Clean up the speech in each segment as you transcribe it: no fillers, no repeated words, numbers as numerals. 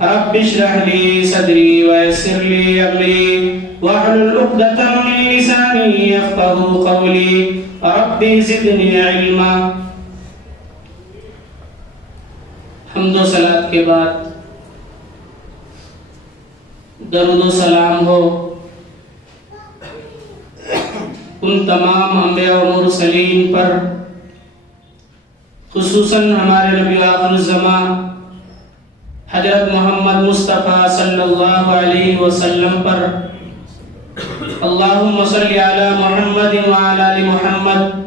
رب اشرح لي صدري ويسر لي أمري واحلل عقدة من لساني يفقهوا قولي رب زدني علما. حمد و صلاۃ کے بعد درود و سلام ہو ان تمام انبیاء و مرسلین پر، خصوصاً ہمارے نبی آخر الزمان حضرت محمد مصطفیٰ صلی اللہ علیہ وسلم پر. اللہم صلی علی محمد وعلی آل محمد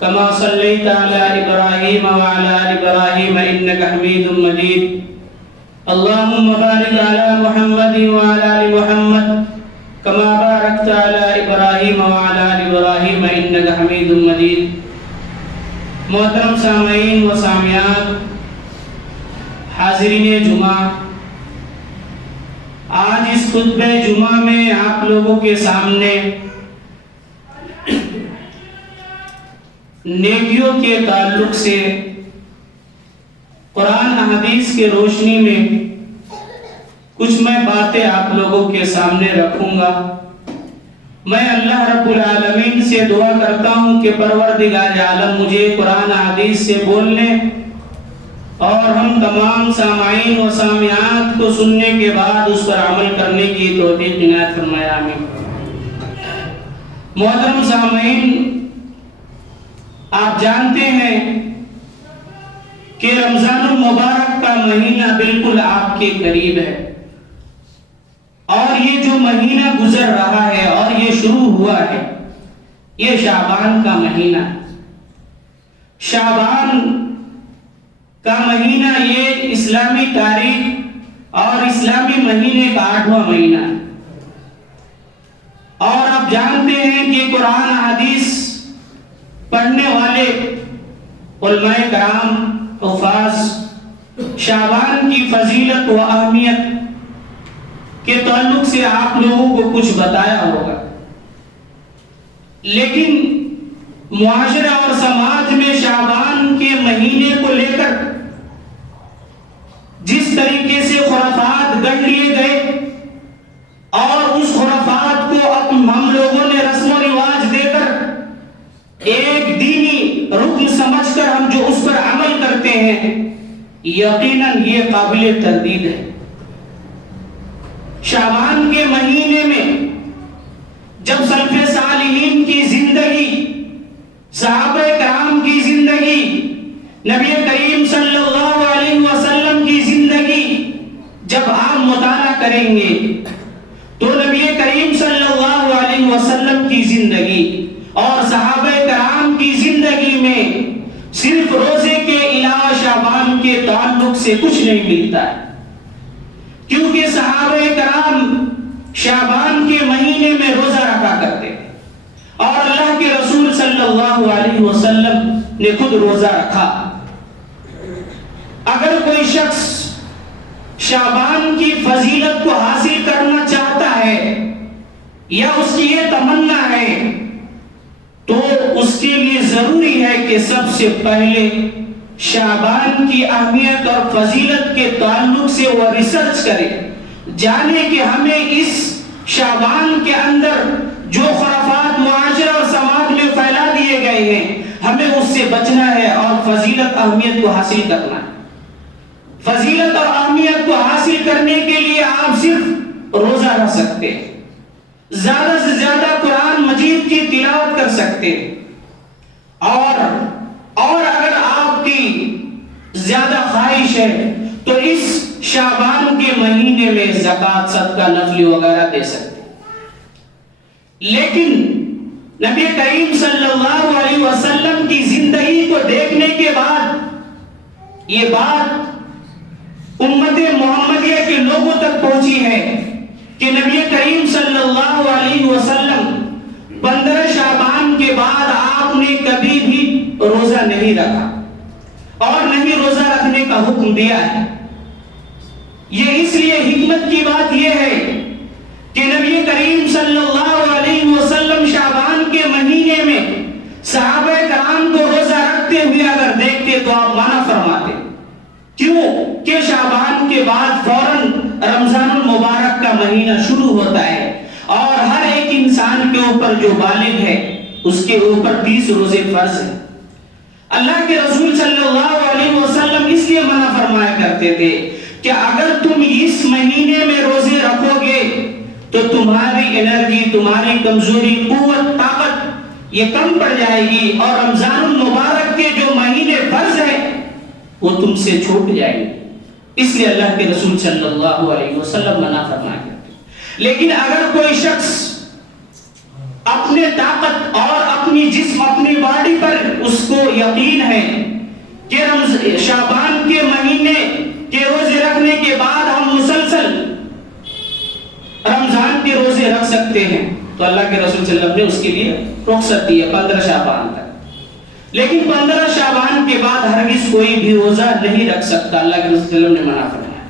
کما صلیت علی ابراہیم وعلی آل ابراہیم انک حمید مجید. اللہم بارک علی محمد وعلی آل محمد کما بارکت علی ابراہیم وعلی آل ابراہیم انک حمید مجید. محترم سامعین و سامعات، حاضرین جمعہ، آج اس خطبہ جمعہ میں آپ لوگوں کے سامنے نیکیوں کے تعلق سے قرآن حدیث کے روشنی میں کچھ میں باتیں آپ لوگوں کے سامنے رکھوں گا. میں اللہ رب العالمین سے دعا کرتا ہوں کہ پروردگار عالم مجھے قرآن حدیث سے بولنے اور ہم تمام سامعین و سامعات کو سننے کے بعد اس پر عمل کرنے کی توفیق عنایت فرمائے. آمین. محترم سامعین، آپ جانتے ہیں کہ رمضان المبارک کا مہینہ بالکل آپ کے قریب ہے، اور یہ جو مہینہ گزر رہا ہے اور یہ شروع ہوا ہے، یہ شعبان کا مہینہ. شعبان کا مہینہ یہ اسلامی تاریخ اور اسلامی مہینے کا 8واں مہینہ ہے. اور آپ جانتے ہیں کہ قرآن حدیث پڑھنے والے علماء کرام حفاظ شعبان کی فضیلت و اہمیت کے تعلق سے آپ لوگوں کو کچھ بتایا ہوگا، لیکن معاشرہ اور سماج میں شعبان کے مہینے کو لے کر جس طریقے سے خرافات گڑھ لیے گئے اور اس خرافات کو ہم لوگوں نے رسم و رواج دے کر ایک دینی رکن سمجھ کر ہم جو اس پر عمل کرتے ہیں، یقیناً یہ قابل تردید ہے. شعبان کے مہینے میں جب سلف صالحین کی زندگی، صحابہ کرام کی زندگی، نبی کریم صلی اللہ علیہ وسلم کی زندگی جب آپ مطالعہ کریں گے تو نبی کریم صلی اللہ علیہ وسلم کی زندگی اور صحابہ کرام کی زندگی میں صرف روزے کے علاوہ شعبان کے تعلق سے کچھ نہیں ملتا ہے، کیونکہ صحابہ کرام شعبان کے مہینے میں روزہ رکھا کرتے اور اللہ کے رسول صلی اللہ علیہ وسلم نے خود روزہ رکھا. اگر کوئی شخص شعبان کی فضیلت کو حاصل کرنا چاہتا ہے یا اس کی یہ تمنا ہے تو اس کے لیے ضروری ہے کہ سب سے پہلے شعبان کی اہمیت اور فضیلت کے تعلق سے وہ ریسرچ کرے، جانے کہ ہمیں اس شعبان کے اندر جو خرافات معاشرہ اور سماج میں پھیلا دیے گئے ہیں ہمیں اس سے بچنا ہے اور فضیلت اہمیت کو حاصل کرنا ہے. فضیلت اور اہمیت کو حاصل کرنے کے لیے آپ صرف روزہ رکھ سکتے ہیں، زیادہ سے زیادہ قرآن مجید کی تلاوت کر سکتے ہیں، اور اگر آپ کی زیادہ خواہش ہے تو اس شعبان کے مہینے میں زکوٰۃ، صدقہ، نفلی وغیرہ دے سکتے ہیں. لیکن نبی کریم صلی اللہ علیہ وسلم کی زندگی کو دیکھنے کے بعد یہ بات امت محمدیہ کے لوگوں تک پہنچی ہے کہ نبی کریم صلی اللہ علیہ وسلم 15 شعبان کے بعد آپ نے کبھی بھی روزہ نہیں رکھا اور نہیں روزہ رکھنے کا حکم دیا ہے. یہ اس لیے حکمت کی بات یہ ہے کہ نبی کریم صلی اللہ علیہ وسلم شعبان کے مہینے میں صحابہ کرام کو روزہ رکھتے ہوئے اگر دیکھتے تو آپ منع فرماتے. کیوں کہ شعبان کے کے بعد فوراً رمضان المبارک کا مہینہ شروع ہوتا ہے، اور ہر ایک انسان کے اوپر جو بالغ ہے اس کے اوپر 30 روزے فرض ہیں۔ اللہ کے رسول صلی اللہ علیہ وسلم اس لیے منع فرمایا کرتے تھے کہ اگر تم اس مہینے میں روزے رکھو گے تو تمہاری انرجی، تمہاری کمزوری، قوت، طاقت یہ کم پڑ جائے گی، اور رمضان المبارک کے جو مہینے فرض ہیں وہ تم سے چھوٹ جائیں گے۔ اس لیے اللہ کے رسول صلی اللہ علیہ وسلم منع فرمایا کرتے ہیں۔ لیکن اگر کوئی شخص اپنے طاقت اور اپنی جسم، اپنی باڈی پر اس کو یقین ہے کہ شعبان کے مہینے کے روزے رکھنے کے بعد ہم مسلسل رمضان کے روزے رکھ سکتے ہیں، تو اللہ کے رسول صلی اللہ علیہ وسلم نے اس کے لیے رخصت دی ہے 15 شعبان تک۔ لیکن 15 شعبان کے بعد ہرگز کوئی بھی روزہ نہیں رکھ سکتا، اللہ کے رسول صلی اللہ علیہ وسلم نے منع فرمایا۔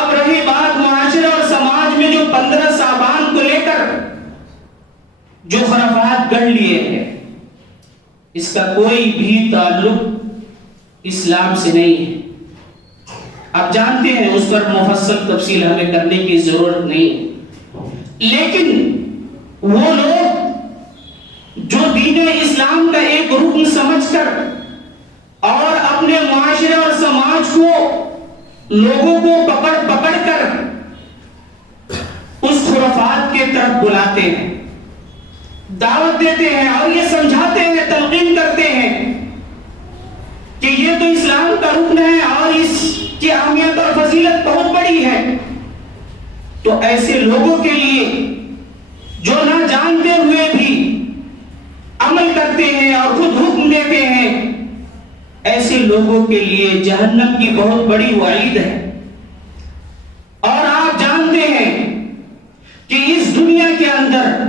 اب رہی بات معاشرے اور سماج میں جو 15 شعبان کو لے کر جو خرافات گڑھ لیے ہیں، اس کا کوئی بھی تعلق اسلام سے نہیں ہے۔ آپ جانتے ہیں اس پر مفصل تفصیل ہمیں کرنے کی ضرورت نہیں، لیکن وہ لوگ جو دین اسلام کا ایک رکن سمجھ کر اور اپنے معاشرے اور سماج کو، لوگوں کو پکڑ پکڑ کر اس خرافات کے طرف بلاتے ہیں، دعوت دیتے ہیں اور یہ سمجھاتے ہیں، تلقین کرتے ہیں کہ یہ تو اسلام کا رکن ہے اور اس کی اہمیت اور فضیلت بہت بڑی ہے، تو ایسے لوگوں کے لیے جو نہ جانتے ہوئے بھی عمل کرتے ہیں اور خود حکم دیتے ہیں، ایسے لوگوں کے لیے جہنم کی بہت بڑی وعید ہے۔ اور آپ جانتے ہیں کہ اس دنیا کے اندر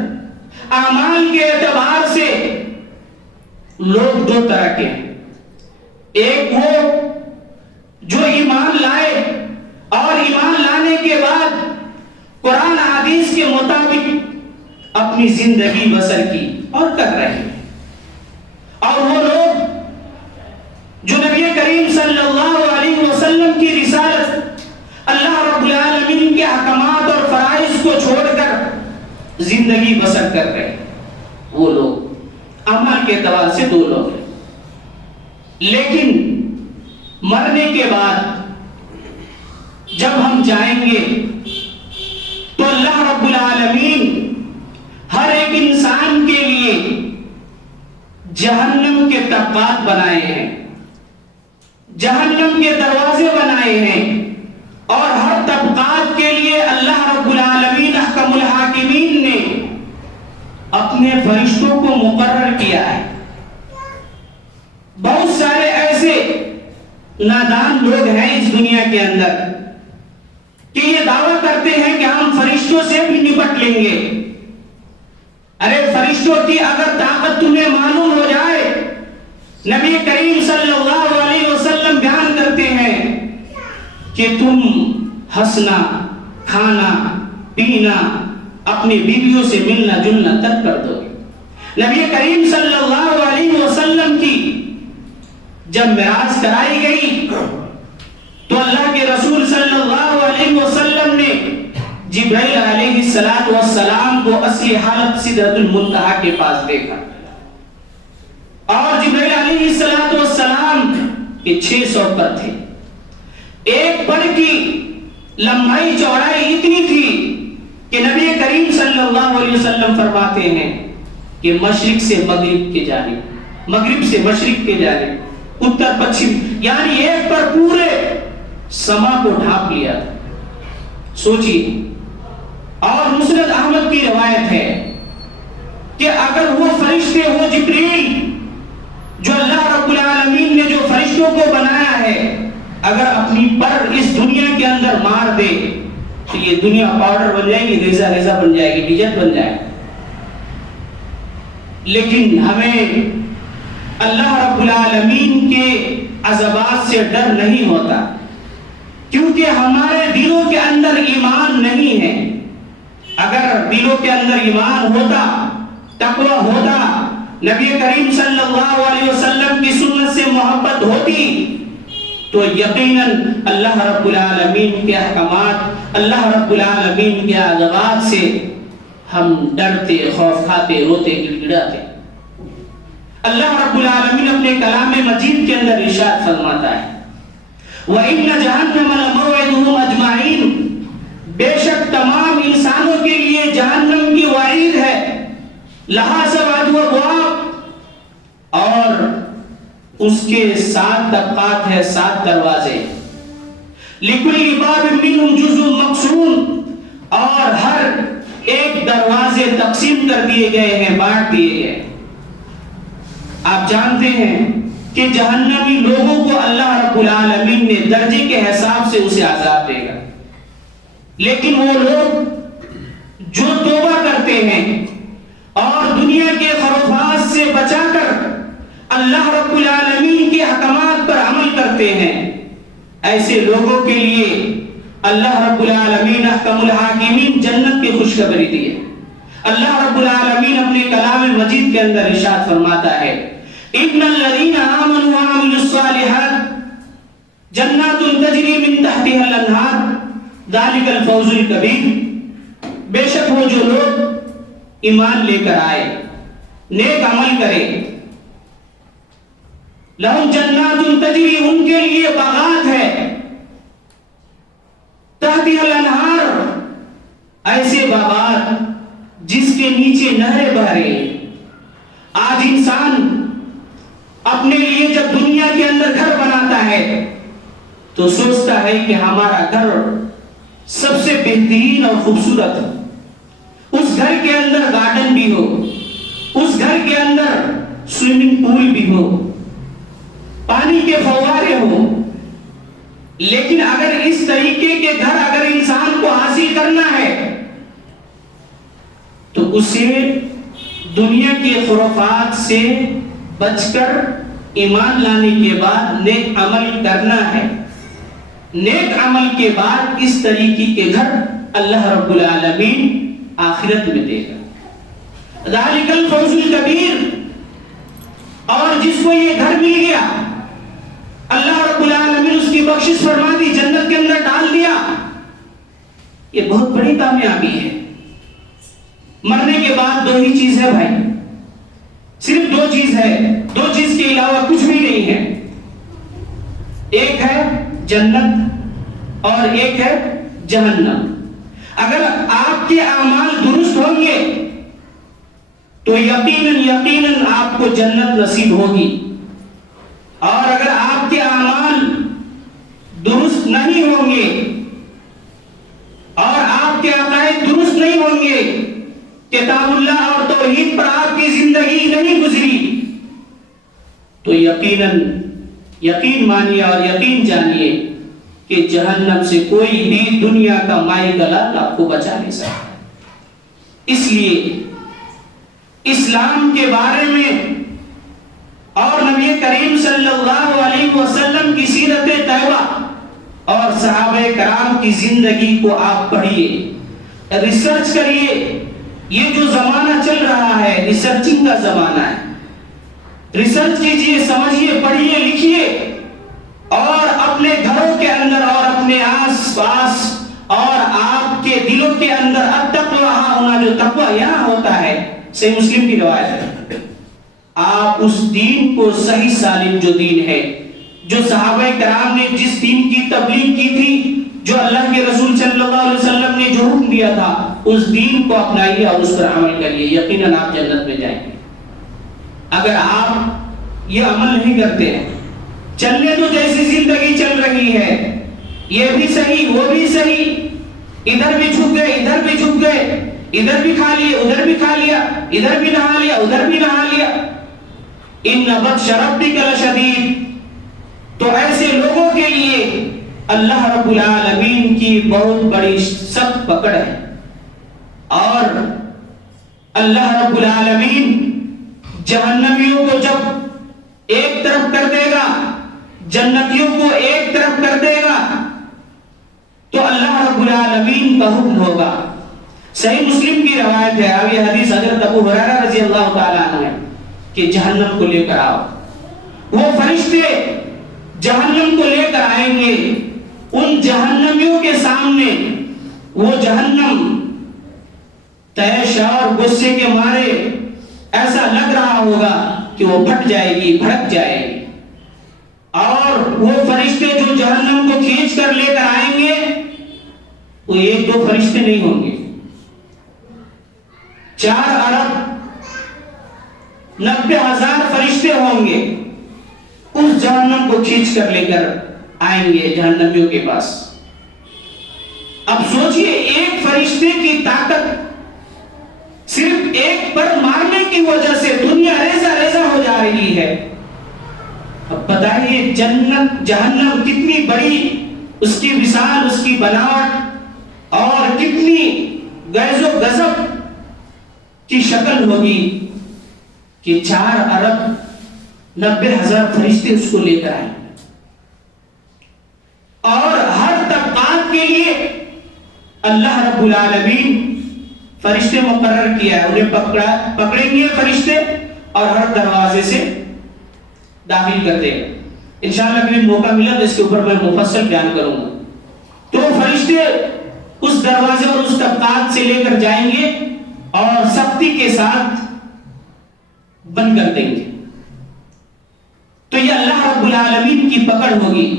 اعمال کے اعتبار سے لوگ دو طرح کے ہیں، ایک وہ جو ایمان لائے اور ایمان لانے کے بعد قرآن حدیث کے مطابق اپنی زندگی بسر کی اور کر رہے ہیں، اور وہ لوگ جو نبی کریم صلی اللہ علیہ وسلم کی رسالت، اللہ رب العالمین کے احکامات اور فرائض کو چھوڑ کر زندگی بسر کر رہے ہیں، وہ لوگ عمل کے اعتبار سے دو لوگ ہیں۔ لیکن مرنے کے بعد جب ہم جائیں گے تو اللہ رب العالمین ہر ایک انسان کے لیے جہنم کے طبقات بنائے ہیں، جہنم کے دروازے بنائے ہیں، اور ہر طبقات کے لیے اللہ رب العالمین احکم الحاکمین نے اپنے فرشتوں کو مقرر کیا ہے۔ بہت سارے ایسے نادان لوگ ہیں اس دنیا کے اندر کہ یہ دعویٰ کرتے ہیں کہ ہم فرشتوں سے بھی نپٹ لیں گے۔ ارے فرشتوں کی اگر طاقت تمہیں معلوم ہو جائے، نبی کریم صلی اللہ علیہ وسلم بیان کرتے ہیں کہ تم ہنسنا، کھانا، پینا، اپنی بیویوں سے ملنا جلنا ترک کر دو گے۔ نبی کریم صلی اللہ علیہ وسلم کی جب معراج کرائی گئی تو اللہ کے رسول صلی اللہ علیہ وسلم نے جبرائیل علیہ السلام کو اصلی حالت سدرۃ المنتہا کے پاس دیکھا، اور جبرائیل علیہ السلام کے 600 پر تھے۔ ایک پر کی لمبائی چوڑائی اتنی تھی کہ نبی کریم صلی اللہ علیہ وسلم فرماتے ہیں کہ مشرق سے مغرب کی جانب، مغرب سے مشرق کی جانب، اتر پچھم، یعنی ایک پر پورے سما کو ڈھانپ لیا تھا۔ سوچیے، اور مسند احمد کی روایت ہے کہ اگر وہ فرشتے، وہ جبریل جو اللہ رب العالمین نے جو فرشتوں کو بنایا ہے، اگر اپنی پر اس دنیا کے اندر مار دے تو یہ دنیا پاؤڈر بن جائے گی، ریزہ ریزہ بن جائے گی، ڈیجٹ بن جائے گی۔ لیکن ہمیں اللہ رب العالمین کے عذابات سے ڈر نہیں ہوتا، کیونکہ ہمارے دلوں کے اندر ایمان نہیں ہے۔ اگر دلوں کے اندر ایمان ہوتا، تقوی ہوتا، نبی کریم صلی اللہ علیہ وسلم کی سنت سے محبت ہوتی، تو یقیناً اللہ رب العالمین کے احکامات، اللہ رب العالمین کے عذابات سے ہم ڈرتے، خوف کھاتے، روتے، گڑ گڑاتے۔ اللہ رب العالمین اپنے کلام مجید کے اندر ارشاد فرماتا ہے وَإِنَّ جَهَنَّمَ لَمَوْعِدُهُمْ أَجْمَعِينَ، بے شک تمام انسانوں کے لیے جہنم کی وعید ہے، لَهَا سَبْعَةُ أَبْوَابٍ، اور اس کے 7 طبقات ہے، 7 دروازے، لِكُلِّ بَابٍ مِّنْهُمْ جُزْءٌ مَقْسُومٌ، اور ہر ایک دروازے تقسیم کر دیے گئے ہیں، بانٹ دیے گئے۔ آپ جانتے ہیں کہ جہنمی لوگوں کو اللہ رب العالمین نے درجے کے حساب سے اسے عذاب دے گا، لیکن وہ لوگ جو توبہ کرتے ہیں اور دنیا کے خرافات سے بچا کر اللہ رب العالمین کے احکامات پر عمل کرتے ہیں، ایسے لوگوں کے لیے اللہ رب العالمین احکم الحاکمین جنت کی خوشخبری دی ہے۔ اللہ رب العالمین اپنے کلام مجید کے اندر ارشاد فرماتا ہے ان الذين آمنوا وعملوا الصالحات جنات تجری من تحتها الانہار ذلك الفوز الکبیر، بے شک وہ جو لوگ ایمان لے کر آئے، نیک عمل کرے، لہم جنات تجری، ان کے لیے باغات ہے، تحتها الانہار، ایسے باغات جس کے نیچے نہریں بہ رہی ہیں۔ آج انسان اپنے لیے جب دنیا کے اندر گھر بناتا ہے تو سوچتا ہے کہ ہمارا گھر سب سے بہترین اور خوبصورت ہو، اس گھر کے اندر گارڈن بھی ہو، اس گھر کے اندر سوئمنگ پول بھی ہو، پانی کے فوارے ہو۔ لیکن اگر اس طریقے کے گھر اگر انسان کو حاصل کرنا ہے تو اسے دنیا کے خرافات سے بچ کر ایمان لانے کے بعد نیک عمل کرنا ہے۔ نیک عمل کے بعد اس طریقے کے گھر اللہ رب العالمین آخرت میں دے گا۔ ذالک الفوز الکبیر، اور جس کو یہ گھر مل گیا اللہ رب العالمین اس کی بخشش فرما دی، جنت کے اندر ڈال دیا، یہ بہت بڑی کامیابی ہے۔ مرنے کے بعد 2 ہی چیز ہے بھائی، صرف 2 چیز ہے، 2 چیز کے علاوہ کچھ بھی نہیں ہے، ایک ہے جنت اور ایک ہے جہنم۔ اگر آپ کے اعمال درست ہوں گے تو یقیناً آپ کو جنت نصیب ہوگی، اور اگر آپ کے اعمال درست نہیں ہوں گے اور آپ کے عقائد درست نہیں ہوں گے، کتاب اللہ اور توحید پر آپ کی زندگی نہیں گزری، تو یقین مانیے اور یقین جانیے کہ جہنم سے کوئی بھی دنیا کا مائی گلال آپ کو بچا نہیں سکتا۔ اس لیے اسلام کے بارے میں اور نبی کریم صلی اللہ علیہ وسلم کی سیرت طیبہ اور صحابہ کرام کی زندگی کو آپ پڑھیے، ریسرچ کریے۔ یہ جو زمانہ چل رہا ہے ریسرچنگ کا زمانہ ہے، ریسرچ کیجئے، سمجھیے، پڑھیے، لکھیے، اور اپنے گھروں کے اندر اور اپنے آس پاس اور آپ کے دلوں کے اندر التقوی ہونا، جو تقوی یہاں ہوتا ہے، صحیح مسلم کی روایت ہے، آپ اس دین کو صحیح سالم جو دین ہے، جو صحابہ کرام نے جس دین کی تبلیغ کی تھی، جو اللہ کے رسول صلی اللہ علیہ وسلم نے جو حکم دیا تھا، اس دین کو اپنائیے اور اس پر عمل کریے، یقیناً آپ جنت میں جائیں گے۔ اگر آپ یہ عمل نہیں کرتے ہیں، چلنے تو جیسی زندگی چل رہی ہے، یہ بھی صحیح وہ بھی صحیح، ادھر بھی جھک گئے ادھر بھی جھک گئے، ادھر بھی کھا لیے ادھر بھی کھا لیا، ادھر بھی نہا لیا ادھر بھی نہا لیا، ان بطش ربک لشدید، تو ایسے لوگوں کے لیے اللہ رب العالمین کی بہت بڑی سخت پکڑ ہے، اور اللہ رب العالمین جہنمیوں کو جب ایک طرف کر دے گا، جنتیوں کو ایک طرف کر دے گا، تو اللہ رب العالمین کا حکم ہوگا۔ صحیح مسلم کی روایت ہے، ابھی حدیث حضرت ابو ہریرہ رضی اللہ تعالیٰ عنہ ہے کہ جہنم کو لے کر آؤ، وہ فرشتے جہنم کو لے کر آئیں گے، ان جہنمیوں کے سامنے وہ جہنم تیش اور غصے کے مارے ایسا لگ رہا ہوگا کہ وہ پھٹ جائے گی، بھڑک جائے گی، اور وہ فرشتے جو جہنم کو کھینچ کر لے کر آئیں گے وہ 1-2 فرشتے نہیں ہوں گے، 4 ارب 90,000 فرشتے ہوں گے، اس جہنم کو کھینچ کر لے کر آئیں گے جہنمیوں کے پاس۔ اب سوچئے ایک فرشتے کی طاقت صرف ایک پر مارنے کی وجہ سے دنیا ریزہ ریزہ ہو جا رہی ہے۔ اب بتائیے جنت جہنم کتنی بڑی اس کی وسعت، اس کی بناوٹ اور کتنی غیظ و غضب کی شکل ہوگی کہ 4 ارب 90,000 فرشتے اس کو لے کر آئیں، اور ہر طبقات کے لیے اللہ رب العالمین فرشتے مقرر کیا ہے، انہیں پکڑیں گے فرشتے اور ہر دروازے سے داخل کر دیں گے۔ انشاءاللہ کبھی موقع ملا تو اس کے اوپر میں مفصل بیان کروں گا۔ تو فرشتے اس دروازے اور اس طبقات سے لے کر جائیں گے اور سختی کے ساتھ بند کر دیں گے، تو یہ اللہ رب العالمین کی پکڑ ہوگی۔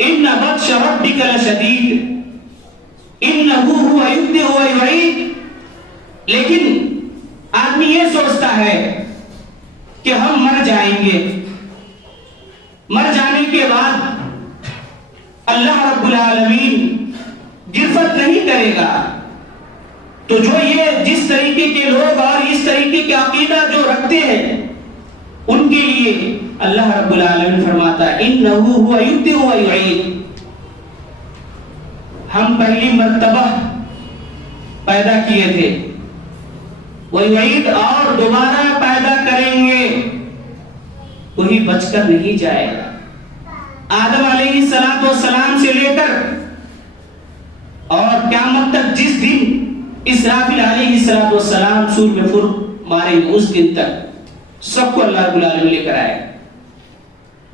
ان بطش ربک لشدید انہ هو یبدئ ویعید۔ لیکن آدمی یہ سوچتا ہے کہ ہم مر جائیں گے، مر جانے کے بعد اللہ رب العالمین گرفت نہیں کرے گا، تو جو یہ جس طریقے کے لوگ اور اس طریقے کے عقیدہ جو رکھتے ہیں ان کے لیے اللہ رب العالمین فرماتا ہے انہ هو یبدئ ویعید، ہم پہلی مرتبہ پیدا کیے تھے، ویعید اور دوبارہ پیدا کریں گے، کوئی بچ کر نہیں جائے گا۔ آدم علیہ السلام سے لے کر اور قیامت تک جس دن اسرافیل علیہ السلام سور میں فر ماریں گے اس دن تک سب کو اللہ رب العالمین لے کر آئے گا۔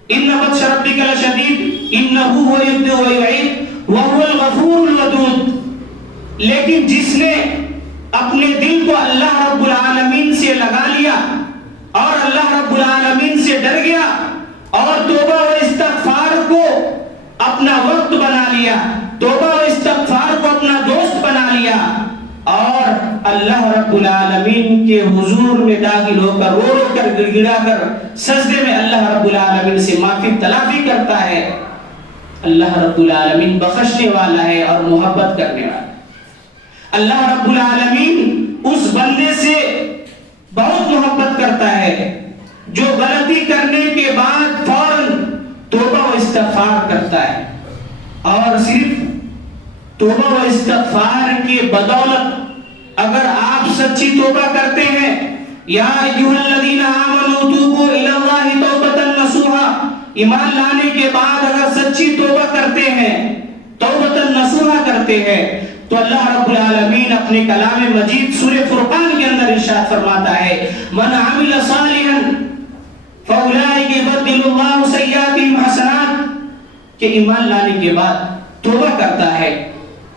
ان بطش ربک لشدید انہ هو یبدئ ویعید وهو الغفور الودود۔ لیکن جس نے اپنے دل کو اللہ رب العالمین سے لگا لیا اور اللہ رب العالمین سے ڈر گیا اور توبہ و استغفار کو اپنا وقت بنا لیا، توبہ و استغفار کو اپنا دوست بنا لیا، اور اللہ رب العالمین کے حضور میں داخل ہو کر رو رو کر گڑ گڑا کر سجدے میں اللہ رب العالمین سے معافی تلافی کرتا ہے، اللہ رب العالمین بخشنے والا ہے اور محبت کرنے والا ہے۔ اللہ رب العالمین اس بندے سے بہت محبت کرتا ہے جو غلطی کرنے کے بعد فوراً توبہ و استغفار کرتا ہے، اور صرف توبہ و استغفار کے بدولت اگر آپ سچی توبہ کرتے ہیں، یا ایھا الذین آمنوا توبوا الی اللہ توبۃ نصوحا، ایمان لانے کے بعد اگر سچی توبہ کرتے ہیں، توبۃ نصوحا کرتے ہیں، تو اللہ رب العالمین اپنے کلام مجید سورہ فرقان کے اندر ارشاد فرماتا ہے من عمل صالحا فاولئک یبدل اللہ سیئاتہم حسنات، کہ ایمان لانے کے بعد توبہ کرتا ہے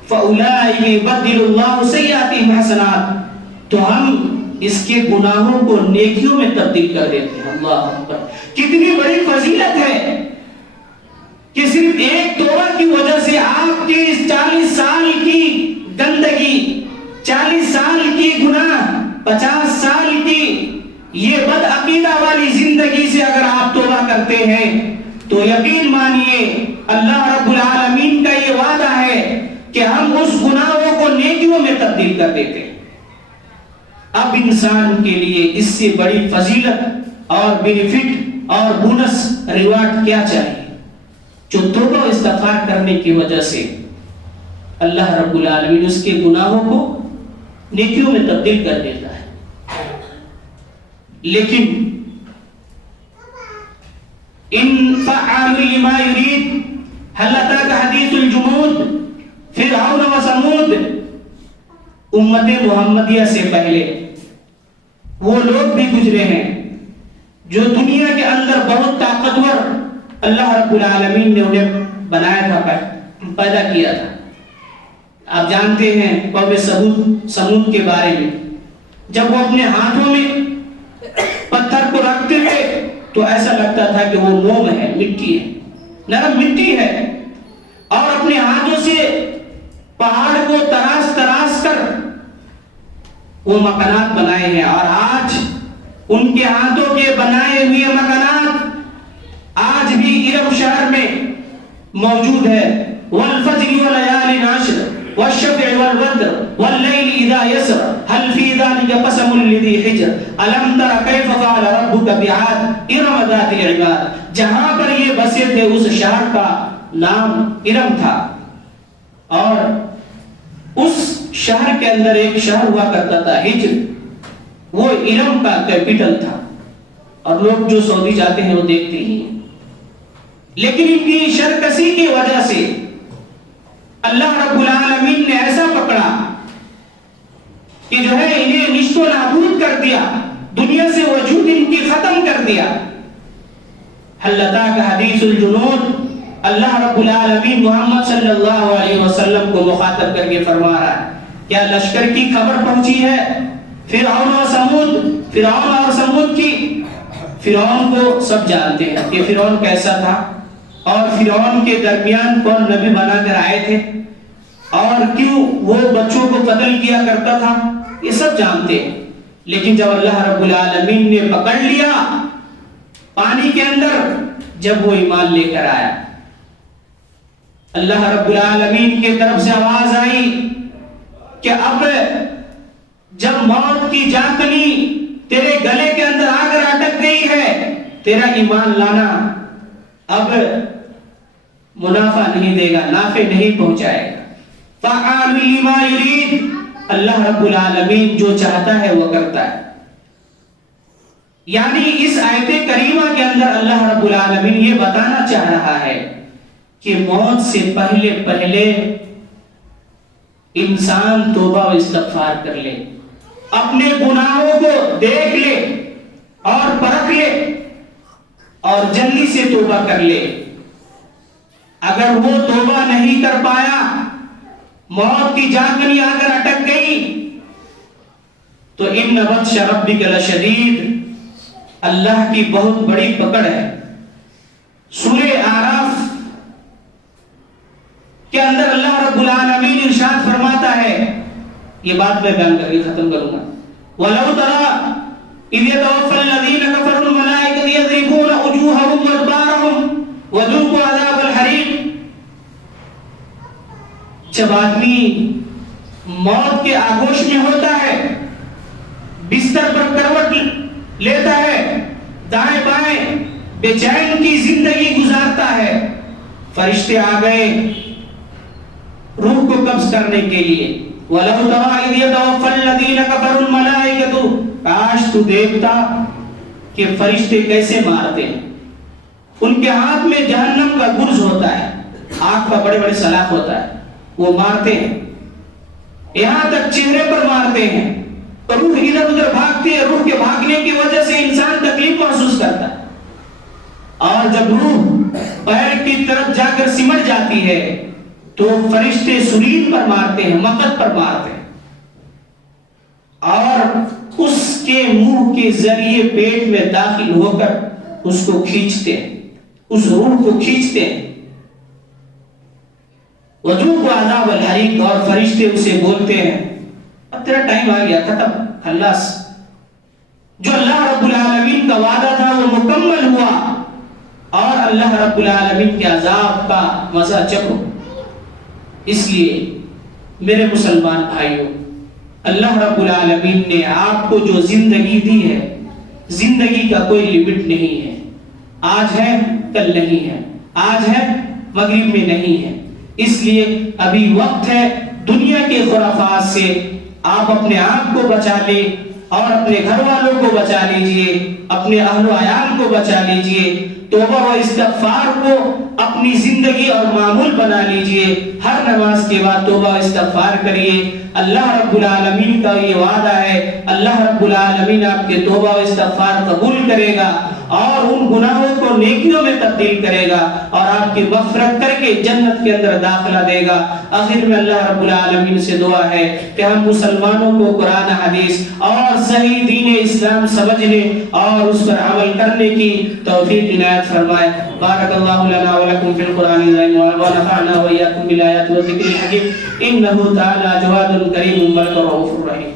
فاولئک یبدل اللہ سیئاتہم حسنات، تو ہم اس کے گناہوں کو نیکیوں میں تبدیل کر دیتے ہیں۔ اللہ اکبر، کتنی بڑی فضیلت ہے کہ صرف ایک توبہ کی وجہ سے آپ کی اس 40 سال کی گندگی، 40 سال کی گناہ، 50 سال کی یہ بد عقیدہ والی زندگی سے اگر آپ توبہ کرتے ہیں تو یقین مانیے اللہ رب العالمین کا یہ وعدہ ہے کہ ہم اس گناہوں کو نیکیوں میں تبدیل کر دیتے ہیں۔ اب انسان کے لیے اس سے بڑی فضیلت اور بینیفٹ اور بونس ریوارڈ کیا چاہیے؟ جو توبہ و استغفار کرنے کی وجہ سے اللہ رب العالمین اس کے گناہوں کو نیکیوں میں تبدیل کر دیتا ہے۔ لیکن ان فعال لما یرید، هل اتاک حدیث الجمود، فرعون و ثمود، امت محمدیہ سے پہلے وہ لوگ بھی گزرے ہیں جو دنیا کے اندر بہت طاقتور اللہ رب العالمین نے انہیں بنایا تھا، پیدا کیا تھا. آپ جانتے ہیں قوم سمود کے بارے میں، جب وہ اپنے ہاتھوں میں پتھر کو رکھتے تھے تو ایسا لگتا تھا کہ وہ موم ہے، مٹی ہے، نرم مٹی ہے، اور اپنے ہاتھوں سے پہاڑ کو تراش کر وہ مکانات بنائے ہیں. اور آج ان کے ہاتھوں کے بنائے ہوئے مکانات آج بھی ارم شہر میں موجود ہے. والفجر وليال عشر والشفع والوتر والليل اذا يسر هل في ذلك قسم لذي حجر الم تر كيف فعل ربك بعاد ارم ذات العماد. جہاں پر یہ بسے تھے اس شہر کا نام ارم تھا، اور اس شہر کے اندر ایک شہر ہوا کرتا تھا ہجر، وہ ارم کا کیپٹل تھا. اور لوگ جو سعودی جاتے ہیں وہ دیکھتے ہی ہیں. لیکن ان کی شرکسی کی وجہ سے اللہ رب العالمین نے ایسا پکڑا کہ جو ہے انہیں نشت و نابود کر دیا، دنیا سے وجود ان کی ختم کر دیا. هل اتاك حدیث الجنود، اللہ رب العالمین محمد صلی اللہ علیہ وسلم کو مخاطب کر کے فرما رہا ہے، کیا لشکر کی خبر پہنچی ہے فرعون اور سمود کی؟ فرعون کو سب جانتے ہیں کہ فرعون کیسا تھا، اور فرعون کے درمیان کون نبی بنا کر آئے تھے، اور کیوں وہ بچوں کو قتل کیا کرتا تھا، یہ سب جانتے ہیں. لیکن جب اللہ رب العالمین نے پکڑ لیا پانی کے اندر، جب وہ ایمان لے کر آیا، اللہ رب العالمین کی طرف سے آواز آئی کہ اب جب موت کی جانکنی تیرے گلے کے اندر آ کر اٹک گئی ہے، تیرا ایمان لانا اب منافع نہیں دے گا، نافع نہیں پہنچائے گا. فعال لما یرید، اللہ رب العالمین جو چاہتا ہے وہ کرتا ہے. یعنی اس آیت کریمہ کے اندر اللہ رب العالمین یہ بتانا چاہ رہا ہے کہ موت سے پہلے انسان توبہ و استغفار کر لے، اپنے گناہوں کو دیکھ لے اور پرکھ لے اور جلدی سے توبہ کر لے. اگر وہ توبہ نہیں کر پایا، موت کی جانکنی آ کر اٹک گئی، تو ان بطش ربک لشدید، اللہ کی بہت بڑی پکڑ ہے. سورہ اعراف کے اندر اللہ رب العالمین ارشاد فرماتا ہے، یہ بات میں بیان کر کے ختم کروں گا. وَلَوْ تَرَى إِذْ يَتَوَفَّى الَّذِينَ كَفَرُوا الْمَلَائِكَةُ يَضْرِبُونَ وُجُوهَهُمْ وَأَدْبَارَهُمْ وَذُوقُوا عَذَابَ الْحَرِيقِ. جب آدمی موت کے آغوش میں ہوتا ہے، بستر پر کروٹ لیتا ہے، دائیں بائیں بے چین کی زندگی گزارتا ہے، فرشتے آ گئے روح کو قبض کرنے کے لیے. وَلَوْ تَرَى إِذْ يَتَوَفَّى الَّذِينَ كَفَرُوا الْمَلَائِكَةُ، کاش تو دیکھتا کہ فرشتے کیسے مارتے ہیں. ان کے ہاتھ میں جہنم کا گرز ہوتا ہے، آنکھ کا بڑے بڑے سلاخ ہوتا ہے، وہ مارتے ہیں، یہاں تک چہرے پر مارتے ہیں، تو روح ادھر ادھر بھاگتی ہے. روح کے بھاگنے کی وجہ سے انسان تکلیف محسوس کرتا ہے، اور جب روح پیر کی طرف جا کر سمٹ جاتی ہے تو فرشتے سرین پر مارتے ہیں، مقد پر مارتے ہیں، اور اس کے منہ کے ذریعے پیٹ میں داخل ہو کر اس کو کھینچتے ہیں، اس روح کو کھینچتے ہیں. وَذُوقُوا عَذَابَ الْحَرِيقِ، اور فرشتے اسے بولتے ہیں اب تیرا ٹائم آ گیا، ختم، خلاص. جو اللہ رب العالمین کا وعدہ تھا وہ مکمل ہوا، اور اللہ رب العالمین کے عذاب کا مزہ چکھو. اس لیے میرے مسلمان بھائیوں، اللہ رب العالمین نے آپ کو جو زندگی دی ہے، زندگی کا کوئی لیمٹ نہیں ہے. آج ہے کل نہیں ہے، آج ہے مغرب میں نہیں ہے. اس لیے ابھی وقت ہے دنیا کے خرافات سے آپ اپنے آپ کو بچا لیں، اور اپنے گھر والوں کو بچا لیجئے، اپنے اہل و عیال کو بچا لیجئے. توبہ و استغفار کو اپنی زندگی اور معمول بنا لیجئے. ہر نماز کے بعد توبہ و استغفار کریے. اللہ رب العالمین کا یہ وعدہ ہے، اللہ رب العالمین آپ کے توبہ و استغفار قبول کرے گا. اور ان گناہوں کو نیکیوں میں تبدیل کرے گا اور آپ کی مغفرت کر کے جنت کے اندر داخلہ دے گا۔ آخر میں اللہ رب العالمین سے دعا ہے کہ ہم مسلمانوں کو قرآن حدیث اور صحیح دین اسلام سمجھنے اور اس پر عمل کرنے کی توفیق عنایت فرمائے۔ بارک اللہ لنا ولکم فی القرآن العظیم ونفعنا وإیاکم بالآیات والذکر الحکیم انہ تعالی جواد کریم ملک رؤوف الرحیم۔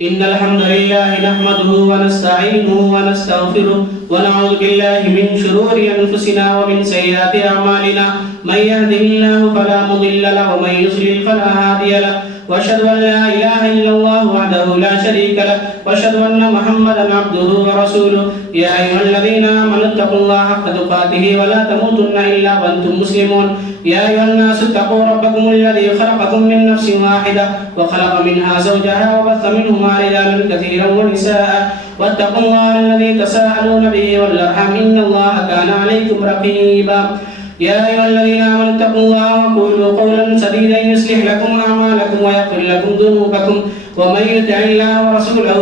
إن الحمد لله نحمده ونستعينه ونستغفره ونعوذ بالله من شرور أنفسنا ومن سيئات أعمالنا من يهده الله فلا مضل له ومن يضلل فلا هادي له وأشهد أن لا إله إلا الله وحده لا شريك له وأشهد أن محمدا عبده ورسوله يا أيها الذين آمنوا اتقوا الله حق تقاته ولا تموتن إلا وأنتم مسلمون يا أيها الناس اتقوا ربكم الذي خلقكم من نفس واحدة وخلق منها زوجها وبث منهما رجالا كثيرا ونساء واتقوا الله الذي تساءلون به والأرحام إن الله كان عليكم رقيبا يا أيها الذين آمنوا اتقوا الله وقولوا قولا سديدا يصلح لكم أعمالكم ويغفر لكم ذنوبكم ومن يطع الله ورسوله